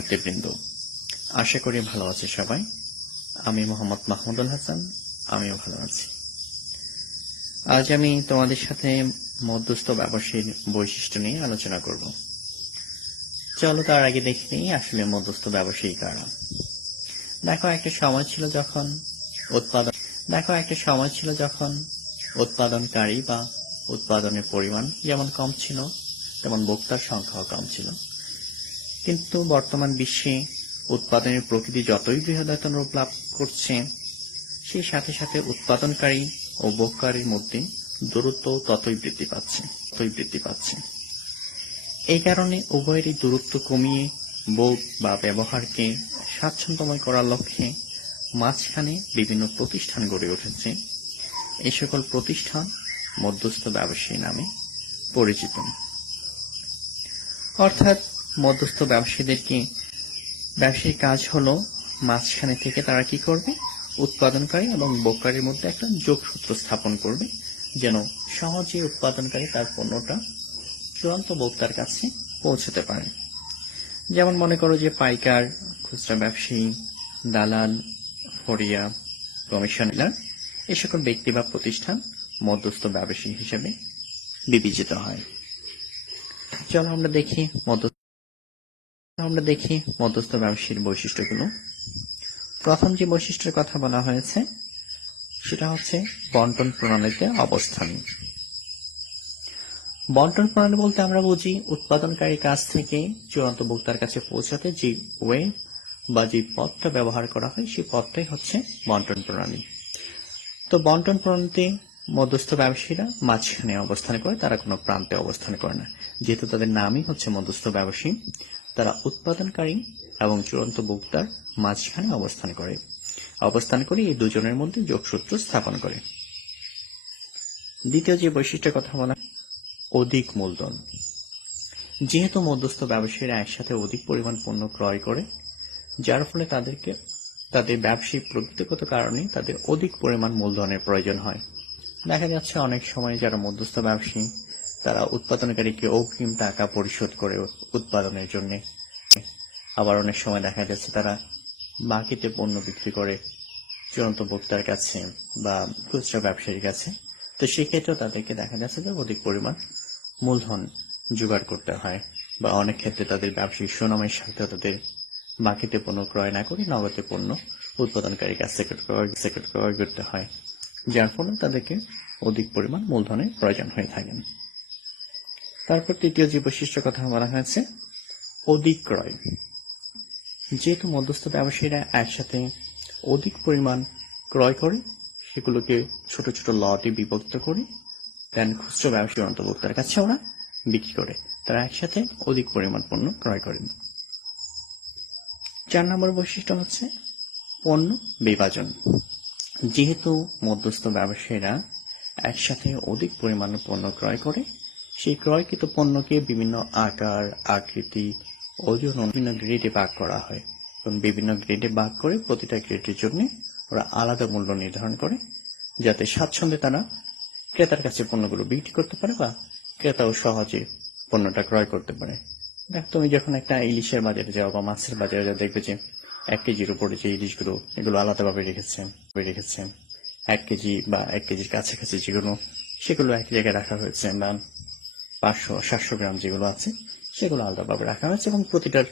শিক্ষার্থীবৃন্দ, আশা করি ভালো আছে সবাই। আমি মোহাম্মদ মাহমুদুল হাসান, আমিও ভালো আছি। আজ আমি তোমাদের সাথে মধ্যস্থ ব্যবসায়ীর বৈশিষ্ট্য নিয়ে আলোচনা করব। চলো তার আগে দেখে নিই আসলে মধ্যস্থ ব্যবসায়ী কারা। দেখো একটা সময় ছিল যখন উৎপাদনকারী বা উৎপাদনের পরিমাণ যেমন কম ছিল তেমন ভোক্তার সংখ্যাও কম ছিল। কিন্তু বর্তমান বিশ্বে উৎপাদনের প্রকৃতি যতই বৃহদায়তন রূপ লাভ করছে, সেই সাথে সাথে উৎপাদনকারী ও ভোগকারীর মধ্যে দূরত্ব ততই বৃদ্ধি পাচ্ছে। এই কারণে উভয়েরই দূরত্ব কমিয়ে ভোগ বা ব্যবহারকে স্বাচ্ছন্দ্যময় করার লক্ষ্যে মাঝখানে বিভিন্ন প্রতিষ্ঠান গড়ে উঠেছে। এই সকল প্রতিষ্ঠান মধ্যস্থ ব্যবসায়ী নামে পরিচিত। অর্থাৎ মধ্যস্থ ব্যবসায়ীর কাজ হলো মাঝখানে থেকে তারা কি করবে, উৎপাদনকারী এবং ভোগকারীর মধ্যে একটা যোগসূত্র স্থাপন করবে, যেন সহজে উৎপাদনকারী তার পণ্যটা চূড়ান্ত ভোক্তার কাছে পৌঁছতে পারে। যেমন মনে করো যে পাইকার, খুচরা ব্যবসায়ী, দালাল, ফড়িয়া, কমিশনার, এ সকল ব্যক্তি বা প্রতিষ্ঠান মধ্যস্থ ব্যবসায়ী হিসেবে বিবেচিত হয়। চলো আমরা দেখি মধ্যস্থ ব্যবসায়ীর বৈশিষ্ট্যগুলো। প্রথম যে বৈশিষ্ট্যের কথা বলা হয়েছে সেটা হচ্ছে বন্টন প্রণালীতে অবস্থান। বন্টন প্রণালী বলতে আমরা বুঝি উৎপাদনকারীর কাছ থেকে চূড়ান্ত ভোক্তার কাছে পৌঁছাতে যে ওয়ে বা যে পথটা ব্যবহার করা হয় সেই পথটাই হচ্ছে বন্টন প্রণালী। তো বন্টন প্রণালীতে মধ্যস্থ ব্যবসায়ীরা মাঝখানে অবস্থান করে, তারা কোনো প্রান্তে অবস্থান করে না। যেহেতু তাদের নামই হচ্ছে মধ্যস্থ ব্যবসায়ী, তারা উৎপাদনকারী এবং চূড়ান্ত ভোক্তার মাঝখানে অবস্থান করে এই দুজনের মধ্যে যোগসূত্র স্থাপন করে। দ্বিতীয় যে বৈশিষ্ট্যের কথা বলা, অধিক মূলধন। যেহেতু মধ্যস্থ ব্যবসায়ীরা একসাথে অধিক পরিমাণ পণ্য ক্রয় করে, যার ফলে তাদের ব্যবসায়িক প্রকৃতিগত কারণে তাদের অধিক পরিমাণ মূলধনের প্রয়োজন হয়। দেখা যাচ্ছে অনেক সময় যারা মধ্যস্থ ব্যবসায়ী তারা উৎপাদনকারীকে অগ্রিম টাকা পরিশোধ করে উৎপাদনের জন্য, আবার অনেক সময় দেখা যাচ্ছে তারা বাকিতে পণ্য বিক্রি করে চূড়ান্ত ভোক্তার কাছে বা খুচরা ব্যবসায়ীর কাছে। তো সেক্ষেত্রেও তাদেরকে দেখা যাচ্ছে যে অধিক পরিমাণ মূলধন জোগাড় করতে হয়, বা অনেক ক্ষেত্রে তাদের ব্যবসায়িক সুনামের সাথে তাদের বাকিতে পণ্য ক্রয় না করে নগদে পণ্য উৎপাদনকারীর কাছ থেকে ক্রয় করতে হয়, যার ফলে তাদেরকে অধিক পরিমাণ মূলধনের প্রয়োজন হয়ে থাকেন। তারপর তৃতীয় যে বৈশিষ্ট্যের কথা বলা হয়েছে, অধিক ক্রয়। যেহেতু মধ্যস্থ ব্যবসায়ীরা একসাথে অধিক পরিমাণ ক্রয় করে, সেগুলোকে ছোট ছোট লটে বিভক্ত করে দেন খুচরা ব্যবসায়ী অন্তর্ভুক্তার কাছে ওরা বিক্রি করে, তারা একসাথে অধিক পরিমাণ পণ্য ক্রয় করেন। 4 নম্বর বৈশিষ্ট্য হচ্ছে পণ্য বিভাজন। যেহেতু মধ্যস্থ ব্যবসায়ীরা একসাথে অধিক পরিমাণ পণ্য ক্রয় করে, সেই ক্রয়কৃত পণ্যকে বিভিন্ন আকার, আকৃতি, ওজন, বিভিন্ন গ্রেডে ভাগ করা হয় এবং বিভিন্ন গ্রেডে ভাগ করে প্রতিটা গ্রেডের জন্য ওরা আলাদা মূল্য নির্ধারণ করে, যাতে স্বাচ্ছন্দ্যে তারা ক্রেতার কাছে পণ্যগুলো বিক্রি করতে পারে বা ক্রেতাও সহজে পণ্যটা ক্রয় করতে পারে। দেখ, তুমি যখন একটা ইলিশের বাজারে যাও বা মাছের বাজারে যাও, দেখবে যে 1 কেজির উপরে যে ইলিশগুলো এগুলো আলাদাভাবে রেখেছেন। 1 কেজি বা 1 কেজির কাছাকাছি সেগুলো এক জায়গায় রাখা হয়েছে, বা 500-700 গ্রাম যেগুলো আছে সেগুলো আলাদাভাবে রাখা হয়েছে এবং প্রতিটার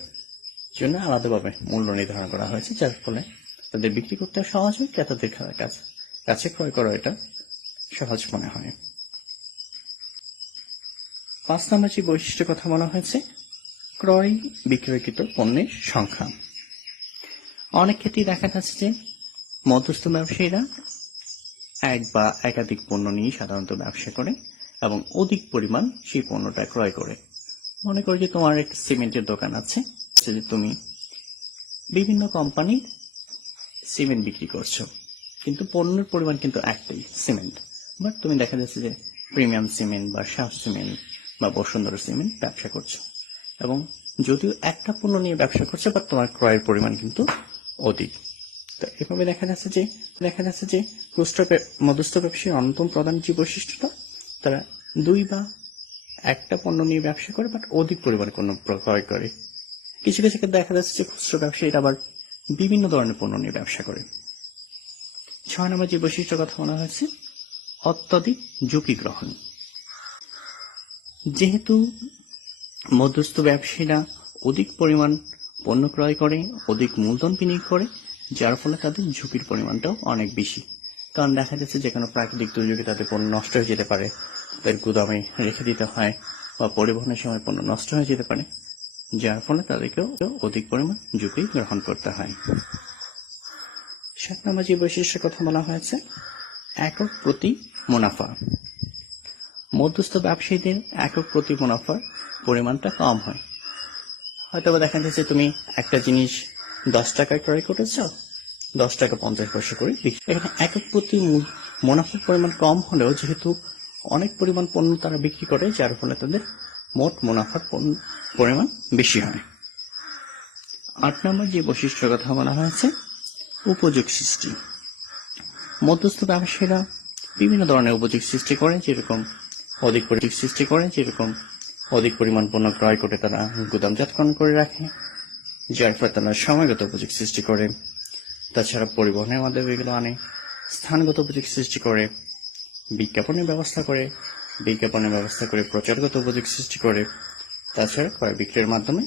জন্য আলাদাভাবে মূল্য নির্ধারণ করা হয়েছে, যার ফলে তাদের বিক্রি করতে সহজ হয়, ক্রেতাদের কাছে ক্রয় করা এটা সহজ মনে হয়। 5 নম্বর যে বৈশিষ্ট্যের কথা বলা হয়েছে, ক্রয় বিক্রয়কৃত পণ্যের সংখ্যা। অনেক ক্ষেত্রেই দেখা যাচ্ছে যে মধ্যস্থ ব্যবসায়ীরা এক বা একাধিক পণ্য নিয়ে সাধারণত ব্যবসা করে এবং অধিক পরিমাণ সেই পণ্যটা ক্রয় করে। মনে করো যে তোমার একটা সিমেন্টের দোকান আছে, যে তুমি বিভিন্ন কোম্পানির সিমেন্ট বিক্রি করছো, কিন্তু পণ্যের পরিমাণ কিন্তু একটাই, সিমেন্ট। বাট তুমি দেখা যাচ্ছে যে প্রিমিয়াম সিমেন্ট বা সাফ সিমেন্ট বা বসুন্ধরা সিমেন্ট ব্যবসা করছো, এবং যদিও একটা পণ্য নিয়ে ব্যবসা করছো বাট তোমার ক্রয়ের পরিমাণ কিন্তু অধিক। তো এভাবে দেখা যাচ্ছে যে মধ্যস্থ ব্যবসায়ীর অন্যতম প্রধান যে বৈশিষ্ট্যটা, তারা 2 বা একটা পণ্য নিয়ে ব্যবসা করে বাট অধিক পরিমাণ পণ্য ক্রয় করে, কিছু কিছু ক্ষেত্রে দেখা যাচ্ছে যে খুচরো ব্যবসায়ীরা আবার বিভিন্ন ধরনের পণ্য নিয়ে ব্যবসা করে। 6 নম্বর যে বৈশিষ্ট্যের কথা বলা হয়েছে, অত্যধিক ঝুঁকি গ্রহণ। যেহেতু মধ্যস্থ ব্যবসায়ীরা অধিক পরিমাণ পণ্য ক্রয় করে, অধিক মূলধন বিনিয়োগ করে, যার ফলে তাদের ঝুঁকির পরিমাণটাও অনেক বেশি। কারণ দেখা যাচ্ছে যে কোনো প্রাকৃতিক দুর্যোগে তাদের পণ্য নষ্ট হয়ে যেতে পারে, তাদের গুদামে রেখে দিতে হয়, বা পরিবহনের সময় পণ্য নষ্ট হয়ে যেতে পারে, যার ফলে তাদেরকেও অধিক পরিমাণ ঝুঁকি গ্রহণ করতে হয়। 7 নম্বর যে বৈশিষ্ট্যের কথা বলা হয়েছে, একক প্রতি মুনাফা। মধ্যস্থ ব্যবসায়ীদের একক প্রতি মুনাফার পরিমাণটা কম হয়। হয়তো দেখা যাচ্ছে তুমি একটা জিনিস 10 টাকায় ক্রয় করেছ, 10 টাকা 50 পয়সা করে বিক্রি। এখানে একক প্রতি মুনাফার পরিমাণ কম হলেও যেহেতু অনেক পরিমাণ পণ্য তারা বিক্রি করে, যার ফলে তাদের মোট মুনাফার পরিমাণ বেশি হয়। 8 নম্বর যে বৈশিষ্ট্যের কথা বলা হয়েছে, উপযোগ সৃষ্টি। মধ্যস্থ ব্যবসায়ীরা বিভিন্ন ধরনের উপযোগ সৃষ্টি করে, যেরকম অধিক পরিমাণ পণ্য ক্রয় করে তারা গুদামজাতকরণ করে রাখে, যার ফলে তারা সময়গত উপযোগ সৃষ্টি করে। তাছাড়া পরিবহনের মাধ্যমে এগুলো আনে, স্থানগত উপযোগ সৃষ্টি করে, বিজ্ঞাপনের ব্যবস্থা করে প্রচারগত উপযোগ সৃষ্টি করে, তাছাড়া ক্রয় বিক্রয়ের মাধ্যমে